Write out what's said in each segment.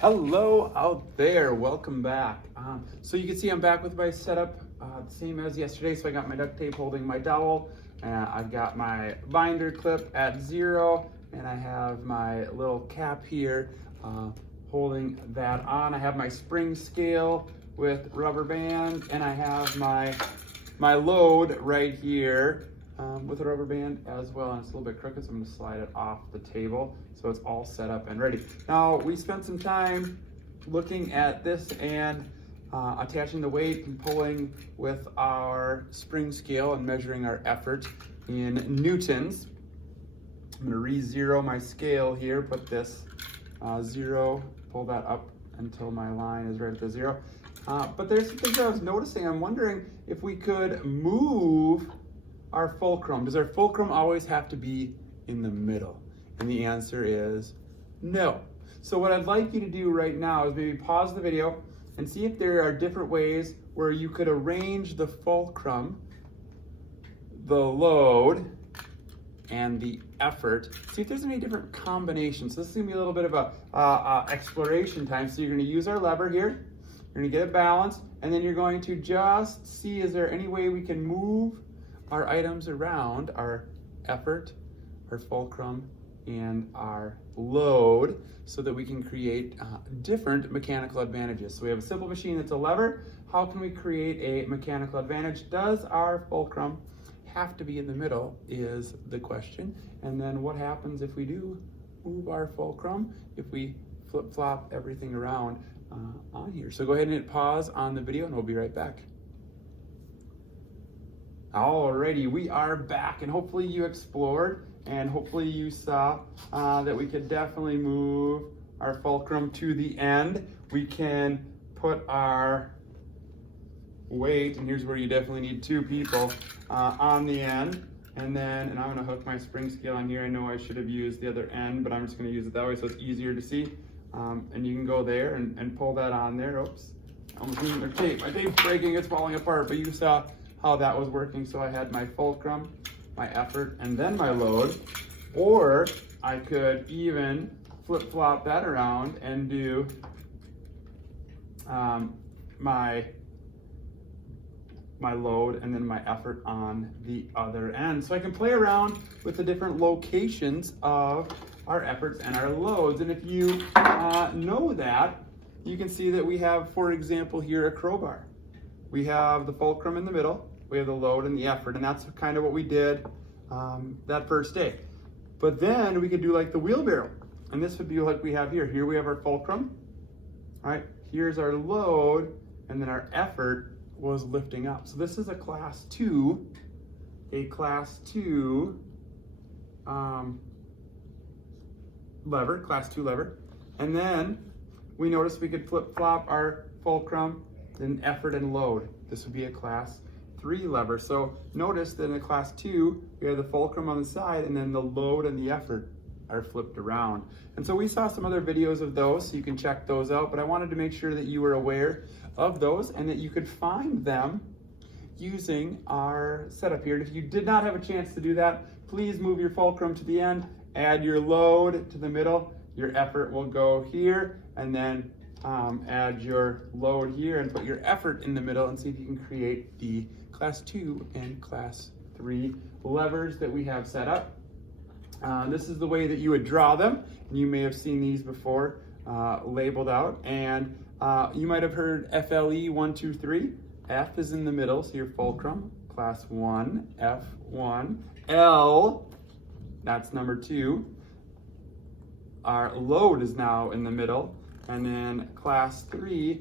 Hello out there, welcome back. So you can see I'm back with my setup, the same as yesterday. So I got my duct tape holding my dowel, I've got my binder clip at 0, and I have my little cap here holding that on. I have my spring scale with rubber band, and I have my load right here with a rubber band as well, and it's a little bit crooked, so I'm going to slide it off the table so it's all set up and ready. Now, we spent some time looking at this and attaching the weight and pulling with our spring scale and measuring our effort in newtons. I'm going to re-zero my scale here, put this 0, pull that up until my line is right at the 0. But there's some things I was noticing. I'm wondering if we could move our fulcrum. Does our fulcrum always have to be in the middle? And the answer is no. So what I'd like you to do right now is maybe pause the video and see if there are different ways where you could arrange the fulcrum, the load, and the effort. See if there's any different combinations. So this is gonna be a little bit of a exploration time. So you're gonna use our lever here, you're gonna get it balanced, and then you're going to just see, is there any way we can move our items around, our effort, our fulcrum, and our load, so that we can create different mechanical advantages. So we have a simple machine that's a lever. How can we create a mechanical advantage? Does our fulcrum have to be in the middle is the question. And then what happens if we do move our fulcrum, if we flip-flop everything around on here? So go ahead and hit pause on the video and we'll be right back. Alrighty, we are back, and hopefully you explored and hopefully you saw that we could definitely move our fulcrum to the end. We can put our weight, and here's where you definitely need 2 people, on the end. And I'm gonna hook my spring scale on here. I know I should have used the other end, but I'm just gonna use it that way so it's easier to see. And you can go there and pull that on there. Oops, I almost using their tape. My tape's breaking, it's falling apart, but you saw how that was working. So I had my fulcrum, my effort, and then my load. Or I could even flip-flop that around and do my load and then my effort on the other end. So I can play around with the different locations of our efforts and our loads. And if you know that, you can see that we have, for example, here a crowbar. We have the fulcrum in the middle, we have the load and the effort, and that's kind of what we did that first day. But then we could do like the wheelbarrow, and this would be like we have here. Here we have our fulcrum, all right? Here's our load, and then our effort was lifting up. So this is a class 2 lever, class 2 lever. And then we noticed we could flip-flop our fulcrum, then effort and load. This would be a class 3 lever. So notice that in a class 2, we have the fulcrum on the side, and then the load and the effort are flipped around. And so we saw some other videos of those, so you can check those out, but I wanted to make sure that you were aware of those and that you could find them using our setup here. And if you did not have a chance to do that, please move your fulcrum to the end, add your load to the middle, your effort will go here, and then add your load here and put your effort in the middle, and see if you can create the class 2 and class 3 levers that we have set up. This is the way that you would draw them. You may have seen these before labeled out, and you might have heard FLE 1, 2, 3. F is in the middle, so your fulcrum, class 1, F1. L, that's number 2. Our load is now in the middle, and then class 3,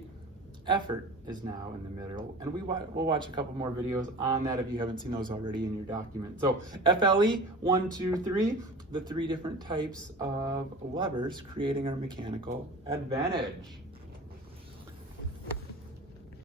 effort is now in the middle. And we'll watch a couple more videos on that if you haven't seen those already in your document. So FLE 1, 2, 3, the 3 different types of levers creating our mechanical advantage.